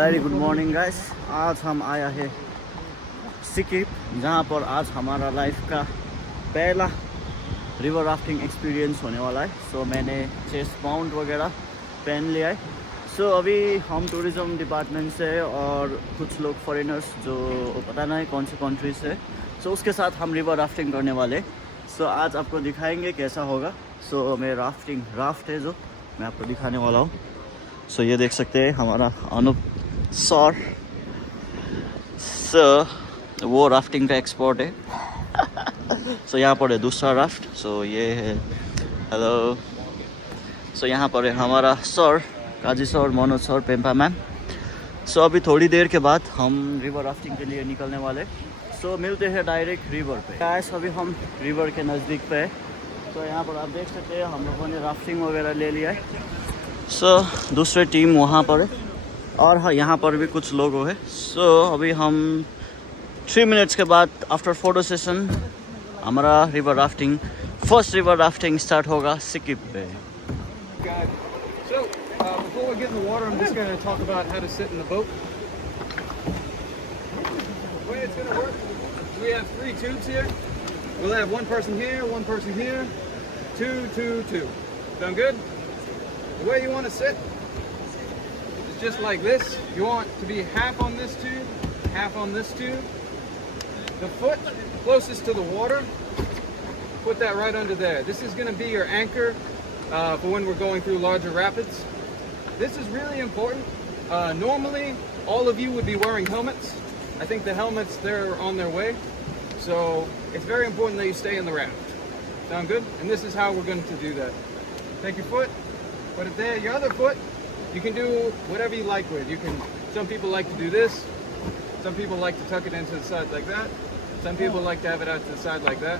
Very good morning guys. आज हम आया है सिक्किप, जहाँ पर आज हमारा लाइफ का पहला रिवर राफ्टिंग एक्सपीरियंस होने वाला है। सो मैंने चेस्ट माउंट वगैरह पहन लिया है। सो अभी हम टूरिज़्म डिपार्टमेंट से और कुछ लोग फॉरेनर्स जो पता नहीं कौन से कंट्री से, सो उसके साथ हम रिवर राफ्टिंग करने वाले। सो आज आपको दिखाएंगे कैसा होगा। सो मैं राफ्ट है जो मैं आपको दिखाने वाला हूँ। सो ये देख सकते हैं हमारा अनुप सर। सो वो राफ्टिंग का एक्सपर्ट है। सो यहाँ पर है दूसरा राफ्ट। सो ये है हेलो। सो यहाँ पर है हमारा sir Kazi sir, Manoj sir, Pempa ma'am. So अभी थोड़ी देर के बाद हम रिवर राफ्टिंग के लिए निकलने वाले। सो मिलते हैं डायरेक्ट रिवर पे। गाइस अभी हम रिवर के नज़दीक पे है। तो यहाँ पर आप देख सकते हैं हम लोगों ने राफ्टिंग वगैरह ले लिया है। सो दूसरे टीम वहाँ पर है और हाँ यहाँ पर भी कुछ लोग हैं। सो अभी हम 3 मिनट्स के बाद आफ्टर फोटो सेशन हमारा river rafting, first river rafting start होगा सिक्किप पे। So, before we get in the water, I'm just going to talk about how to sit in the boat. The way it's going to work, we have 3 tubes here. We'll have one person here, one person here, 2, 2, 2. Sound good? The way you want to sit is just like this. You want to be half on this tube, half on this tube. The foot closest to the water, put that right under there. This is going to be your anchor for when we're going through larger rapids. This is really important. Normally, all of you would be wearing helmets. I think the helmets, they're on their way. So it's very important that you stay in the raft. Sound good? And this is how we're going to do that. Take your foot, put it there. Your other foot, you can do whatever you like with. Some people like to do this. Some people like to tuck it into the side like that. Some people like to have it out to the side like that.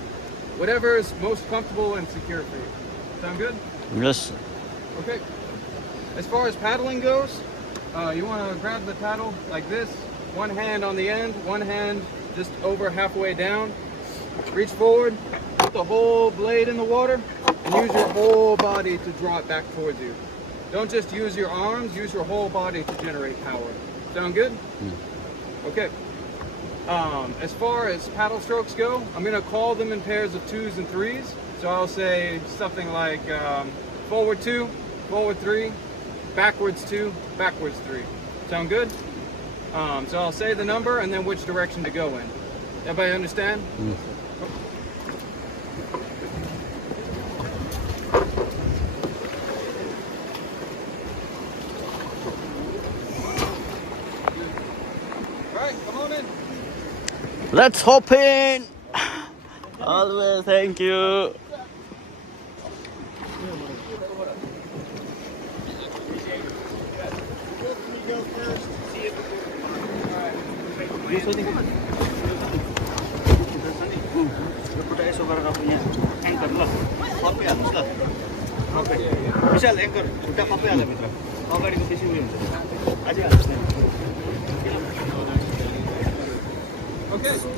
Whatever is most comfortable and secure for you. Sound good? Yes. Okay. As far as paddling goes, you want to grab the paddle like this. One hand on the end, one hand just over halfway down. Reach forward, put the whole blade in the water, and use your whole body to draw it back towards you. Don't just use your arms, use your whole body to generate power. Sound good? Okay. As far as paddle strokes go, I'm going to call them in pairs of 2s and 3s. So I'll say something like forward 2, forward 3, backwards 2, backwards 3. Sound good? So I'll say the number and then which direction to go in. Everybody understand? Alright, come on in. Let's hop in. Always, thank you. Vishal anchor खुट्टा कपै हाल मित्र, अगाडिको बेसी उयो हुन्छ अझै हाल्नुहोस् न। Okay, so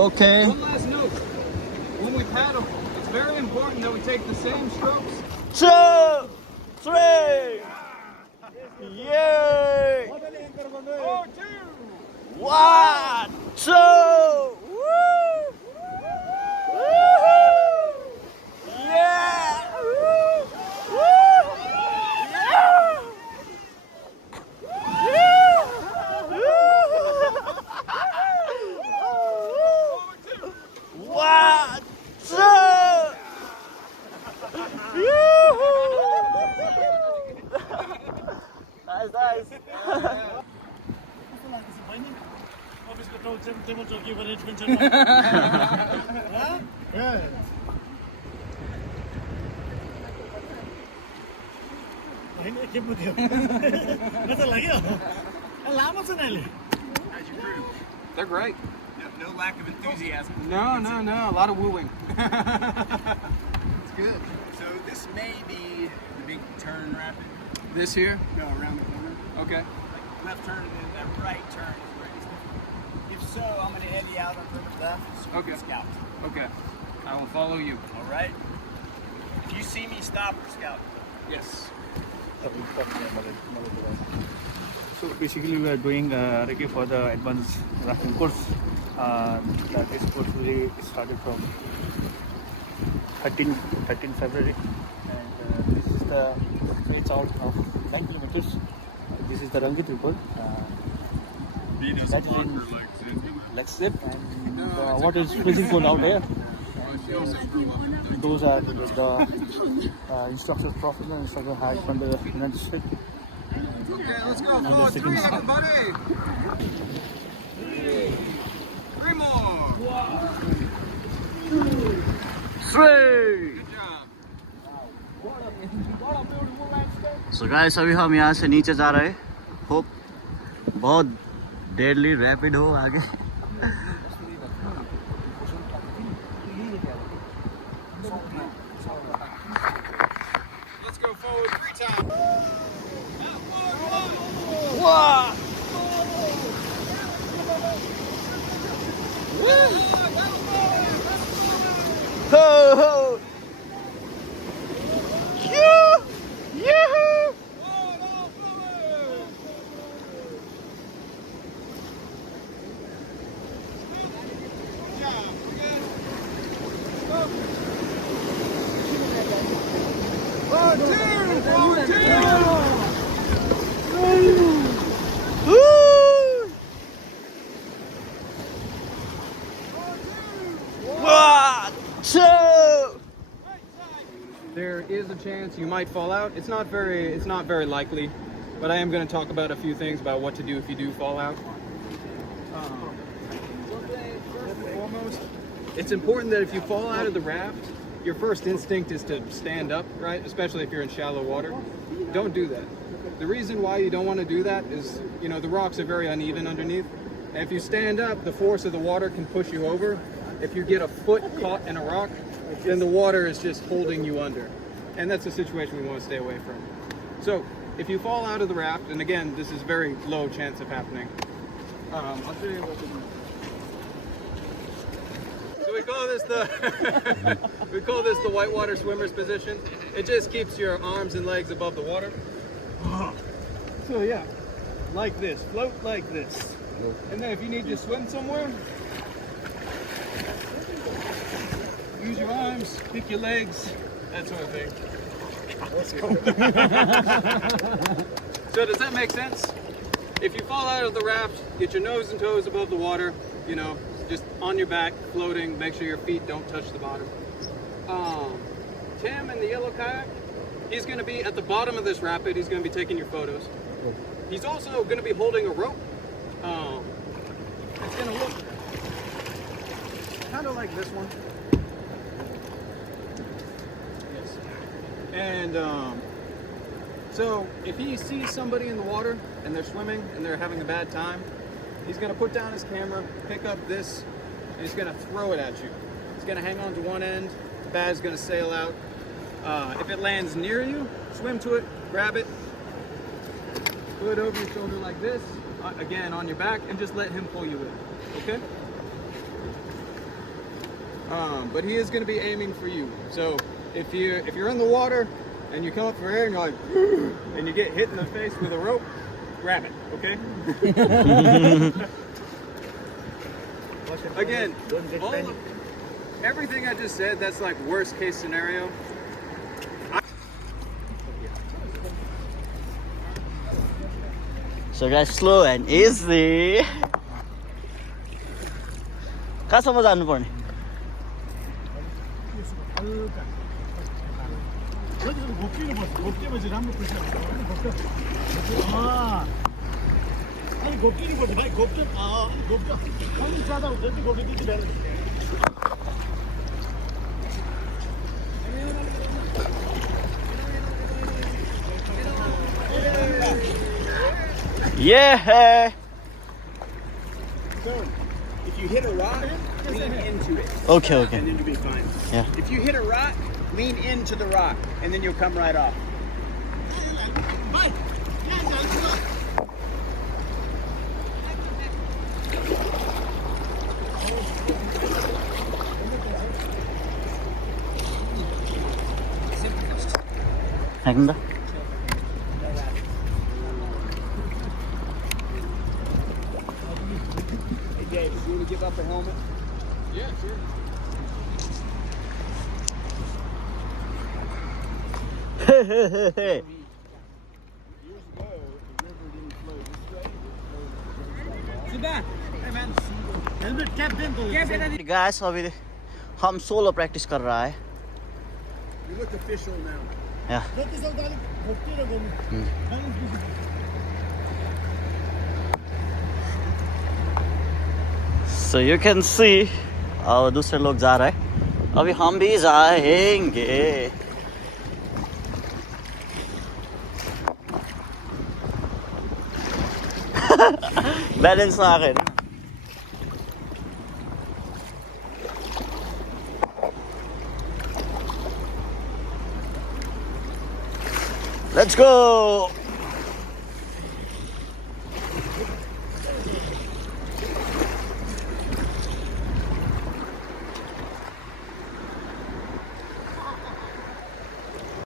Okay. one last note. When we paddle, it's very important that we take the same strokes. 2, 3. Yay! 4, 2. 1, 2. Woo! Woohoo! Yeah! Woo! Woo! Yeah! One, two. Nice, nice. They're great. No lack of enthusiasm. No. A lot of wooing. It's good. So this may be the big turn rapid. This here? Go around the corner. Okay. Like left turn and then that right turn is where it's different. If so, I'm going to head you out on the left. So you Okay. can scout. Okay. I will follow you. All right. If you see me stop or scout. Yes. So basically, we are doing recce for the advanced rafting course. This course really started from 13 February, and this is the stretch out of 9 kilometers. This is the Rangeet River. That is in Lakship, and what is freezing cold out there. Those are the instructors, professional instructor hired from the United States. Okay, let's go. Follow through, everybody. Three more. Three. Good job. So guys, अभी हम यहाँ से नीचे जा रहे हैं. Hope बहुत deadly rapid हो आगे. Let's go forward 3 times. Wow. Ho ho. Yoo-hoo. Woo. One, two. There is a chance you might fall out. It's not very likely, but I am going to talk about a few things about what to do if you do fall out. First and foremost, it's important that if you fall out of the raft, your first instinct is to stand up, right? Especially if you're in shallow water. Don't do that. The reason why you don't want to do that is, the rocks are very uneven underneath. And if you stand up, the force of the water can push you over. If you get a foot caught in a rock, then the water is just holding you under. And that's a situation we want to stay away from. So if you fall out of the raft, and again, this is very low chance of happening. I'll show you what to do. So we call this the whitewater swimmer's position. It just keeps your arms and legs above the water. So yeah, like this, float like this. And then if you need to swim somewhere, use your arms, kick your legs, that sort of thing. So does that make sense? If you fall out of the raft, get your nose and toes above the water, just on your back, floating, make sure your feet don't touch the bottom. Tim in the yellow kayak, he's going to be at the bottom of this rapid. He's going to be taking your photos. He's also going to be holding a rope. It's going to look kind of like this one. Yes. And so if he sees somebody in the water and they're swimming and they're having a bad time, he's going to put down his camera, pick up this, and he's going to throw it at you. He's going to hang on to one end, the bad's going to sail out. If it lands near you, swim to it, grab it, put it over your shoulder like this, again on your back, and just let him pull you in, okay? But he is going to be aiming for you. So if you're in the water and you come up for air and you're like, and you get hit in the face with a rope, grab it, okay? Again, everything I just said, that's like worst case scenario. So guys, slow and easy. कहाँसम्म जानुपर्ने? Yeah. So, if you hit a rock, lean into it. Okay. And then you'll be fine. Yeah. If you hit a rock, lean into the rock, and then you'll come right off. Hang on. days. You want to give up a helmet? Yeah, sure. Hey. Years ago, the river didn't flow this way. It flowed like that. Hey, man. Helmet cap in. Guys, अभी हम solo practice कर रहा है. You look official now. Yeah. So you can see अब दूसरे लोग जा रहे हैं. अभी हम भी जाएंगे. बैलेंस ना आ गए ना. Let's go.